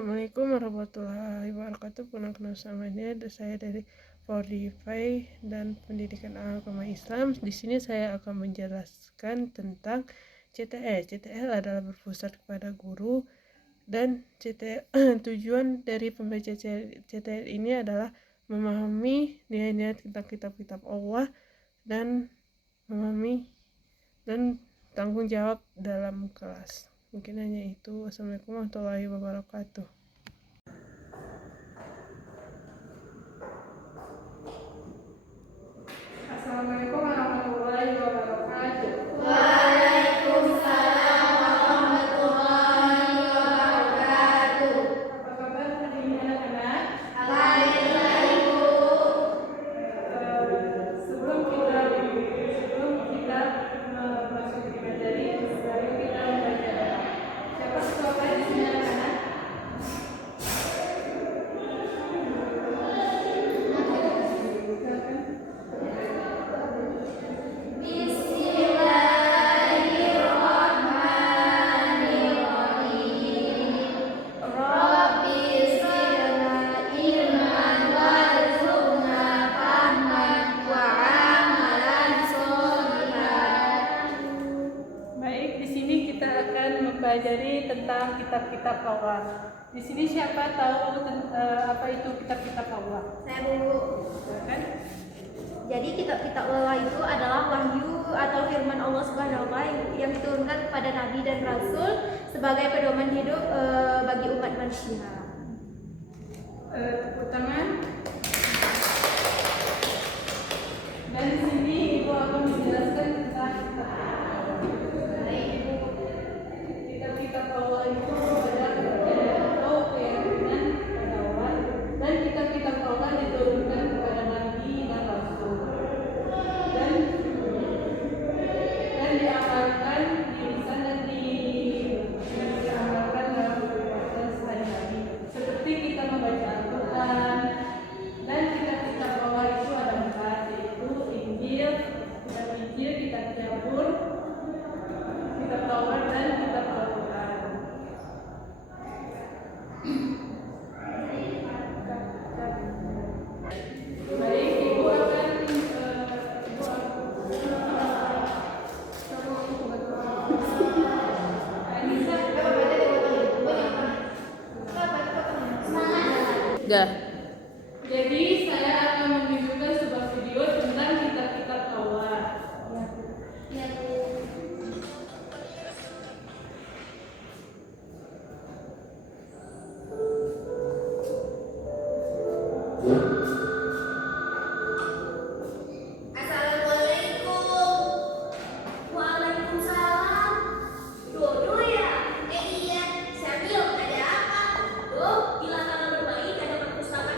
Assalamualaikum warahmatullahi wabarakatuh. Perkenalkan saya dari Fordify dan Pendidikan Agama Islam. Di sini saya akan menjelaskan tentang CTL. CTL adalah berpusat kepada guru, dan tujuan dari pembaca CTL ini adalah memahami nilai-nilai tentang kitab-kitab Allah dan memahami dan tanggung jawab dalam kelas. Mungkin hanya itu. Wassalamualaikum warahmatullahi wabarakatuh. Assalamualaikum warahmatullahi wabarakatuh. Waalaikumsalam warahmatullahi wabarakatuh. Apa kabar hari ini anak-anak? Alhamdulillah Ibu. Sebelum kita memasuki materi, mari kita membaca doa. Siapa ketua di sini anak-anak? Baik, di sini kita akan mempelajari tentang kitab-kitab Allah. Di sini siapa tahu apa itu kitab-kitab Allah? Saya Bu. Silakan. Jadi kitab-kitab Allah itu adalah wahyu atau firman Allah Subhanahu wa taala yang diturunkan kepada nabi dan rasul sebagai pedoman hidup bagi umat manusia. Tepuk tangan. Dan di sini Ibu akan menjelaskan tentang kitab-kitab Allah itu adalah kepercayaan atau keyakinan pada Allah, dan kitab-kitab Allah diturunkan kepada nabi dan rasul dan diamalkan di lisan dan diamalkan dalam kehidupan sehari-hari, seperti kita membaca Al-Quran. Dan kitab-kitab Allah itu ada 4, yaitu Injil, kitab Zabur, kitab Taurat, dan kitab Al-Quran. Baik, Ibu akan Jadi saya akan menunjukkan sebuah video tentang kitab-kitab Allah. Assalamualaikum. Waalaikumsalam. Dodo ya? Iya. Samuel, ada apa? Gila kalau berbaik ada perpustakaan.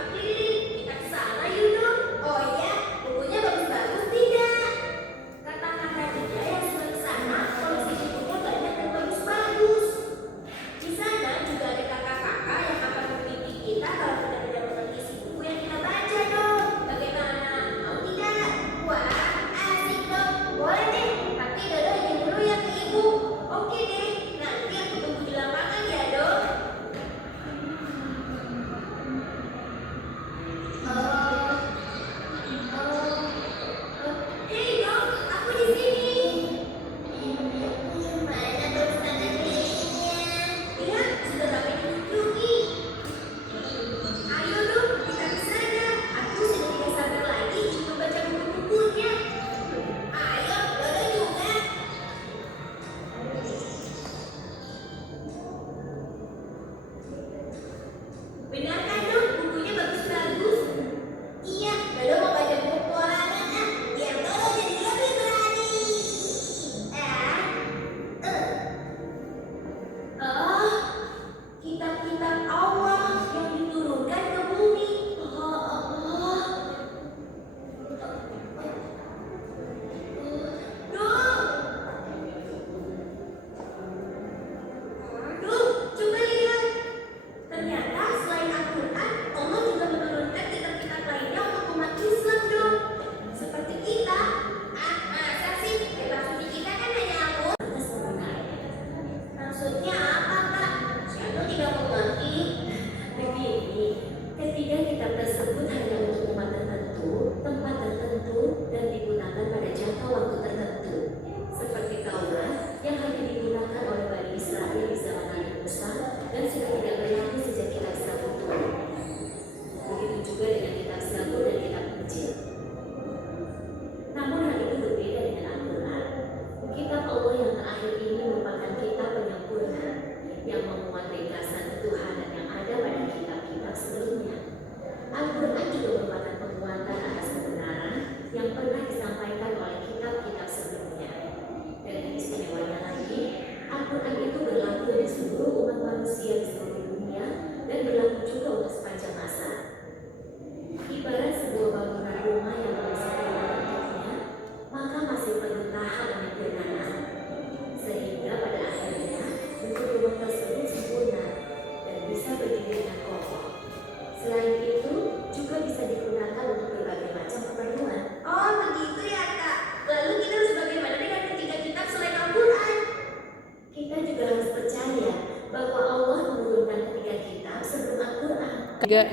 3.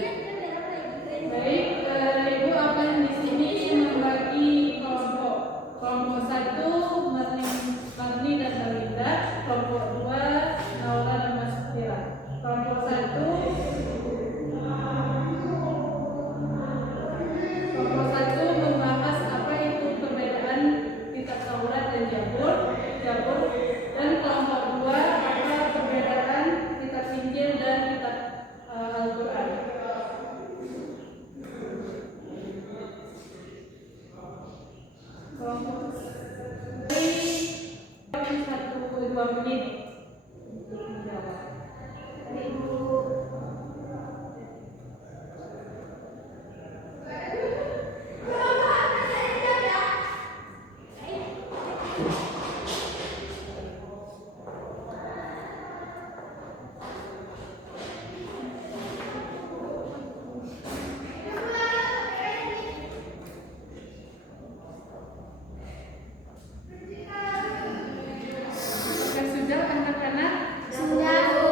Baik, Ibu akan di sini membagi kelompok. Kelompok 1 Marni dan Dalida, kelompok 2 Naura dan Mas Tira. Kelompok 1 membahas apa itu perbedaan kitab Taurat dan Zabur, dan kelompok 2 apa perbedaan kitab Injil dan kitab Al-Quran. Kelompok 1-2 menit untuk menjawab. Sudah anak-anak? Sudah, Bu.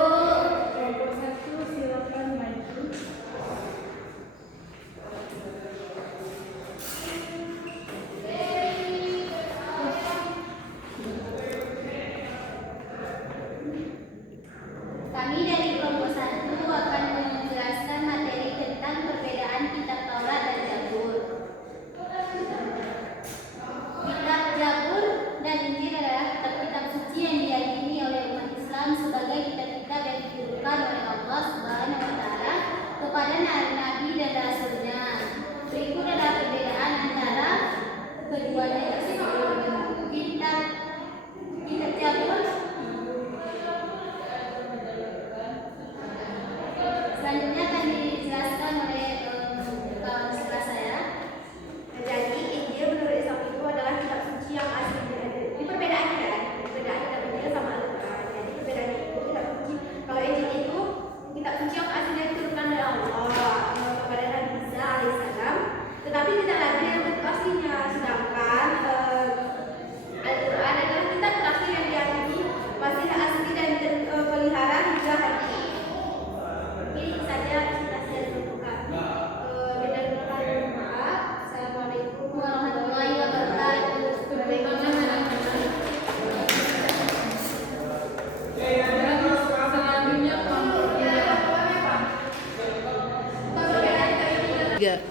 Kelompok 1 silakan maju. Kami dari kelompok 1 akan menjelaskan materi tentang perbedaan kitab Taurat dan Zabur. Kitab Zabur dan Injil adalah kitab-kitab suci yang diyakini oleh umat Islam sebagai kitab-kitab yang diturunkan oleh Allah Subhanahu wa taala kepada nabi dan rasulnya. Berikut adalah perbedaan antara keduanya tersebut. Kitab Zabur selanjutnya akan dijelaskan oleh kawan sekelas saya. Jadi Injil menurut Islam itu adalah kitab suci yang asli. Ini perbedaannya kan? Perbedaan kitab Injil sama Al-Quran. Jadi perbedaannya itu kitab suci. Kalau Injil itu kitab suci yang aslinya diturunkan oleh Allah kepada Nabi Isa alaihissalam, tetapi tidak lagi yang bentuk aslinya. Sedangkan Al-Quran adalah kitab terakhir yang diyakini masih asli dan terpelihara hingga hari ini. Ini saja presentasi dari untuk kami. Dengan mohon maaf. Assalamualaikum warahmatullahi wabarakatuh. Selanjutnya kelompok 3.